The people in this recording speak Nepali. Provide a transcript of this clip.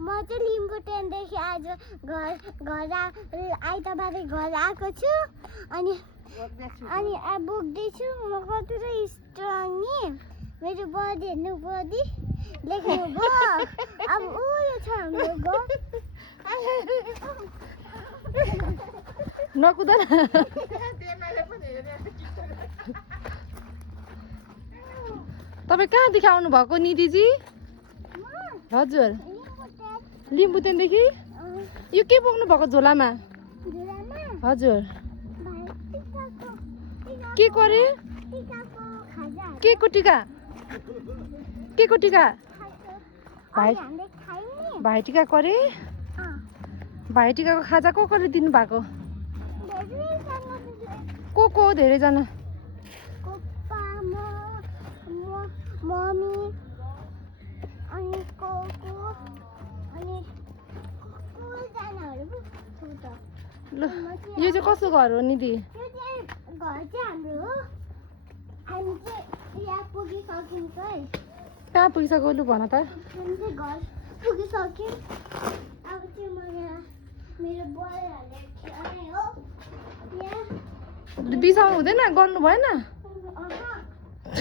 म चाहिँ लिम्बुटेनदेखि आज घर आइतबारे घर आएको छु अनि बोक्दैछु म कत्रो स्ट्रङ नि मेरो बडी हेर्नु बडी लेख्नु भयो अब उयो छ हाम्रो गाउँ नकुद न तपाईँ कहाँदेखि आउनु भएको निधिजी हजुर लिम्बुटेनदेखि यो के बोक्नु भएको झोलामा हजुर के को अरे के को टिका भाइ टिकाको अरे भाइ टिकाको खाजा कसले दिनु भएको को धेरैजना मम्मी अनि कोको अनि ल यो चाहिँ कसको घर हो निधि यो चाहिँ घर चाहिँ हाम्रो हो हामी चाहिँ यहाँ पुगिसक्यौँ है कहाँ पुगिसक्यो लु भन त हामी चाहिँ घर पुगिसक्यौँ अब चाहिँ म यहाँ मेरो बलहरूले खेल्ने हो यहाँ बिसाउनु हुँदैन गर्नु भएन